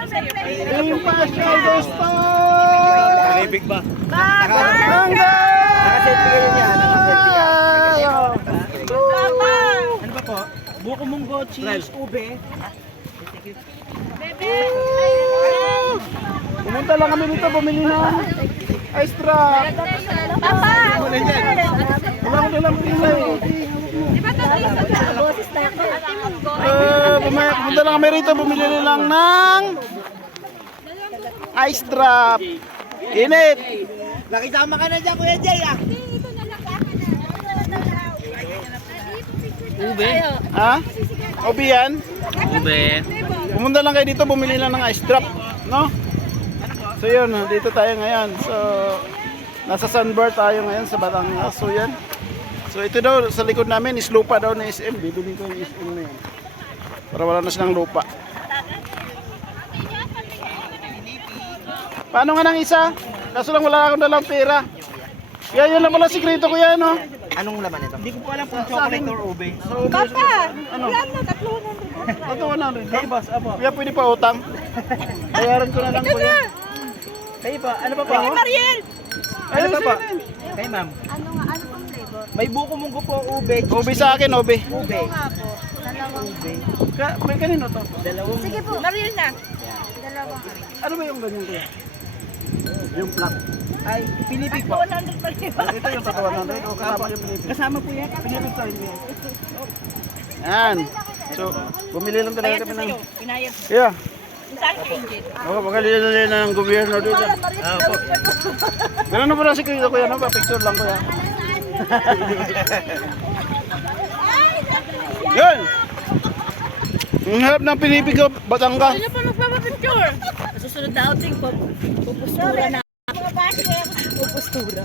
Impartial gusto! Malibig ba? Hanggang! Nakaselfie kayo niya. Nakaselfie ka. Ano ba po? Buko munggo, cheese, ube. Pumunta lang kami dito, bumili ng ice drop. Papa! Wala ko nilang pila eh. Di ba ito boses na ako? Pumunta lang kami rito, bumili lang ng ice drop. Init! Nakisama ka na dyan, Kuya Jay ah. Ube. Ha? Obi yan? Ube. Pumunta lang kayo dito, bumili lang ng ice drop. No? So yun, dito tayo ngayon. So, nasa Sunbar tayo ngayon sa Batangas. So yan. So ito daw, sa likod namin is lupa daw na SM. Bibili ko yung SM na yan. Para wala na silang lupa. Paano nga ng isa? Kaso lang wala akong dalang pera. Kaya yun lang pala sikreto ko yan, no? Anong laman ito? Hindi ko po alam kung chocolate or ube. Papa! Ano? Yan na, 300. Ito 100. Hey boss, apo. Kaya pwede pa utang. Bayaran ko na lang Ito po na! yan. Kayo pa, ano pa po? Hey, Mariel! Ano pa po? sige. Kay ma'am. Ano nga, ano pang flavor? May buko munggo po, ube. Obi sa akin, obi. Ube. Nga po, dalawang. Ube. May kanino to? Dalawang. Sige po. Mariel na. Dalawang. Ano ba yung ganyan kuya? Yung plat. Ay, pinipig po. 100 pa rin. Ito yung katawan natin. O kasama yung pinipig. Kasama po yan. Pinipig tayo niya. Yan. So, bumili lang talaga kami ng... Pinayad. Yeah. Saan ka, Angel? Ako, magalili na ng gobyerno dito. Opo. Ganun na pala si kuya no? Picture lang kuya. Yun! Ang harap ng pinipig ko, Batangas. Ano pa magpapapicture? Susunod na outing po. Pupustura na. Mga basher. Pupustura.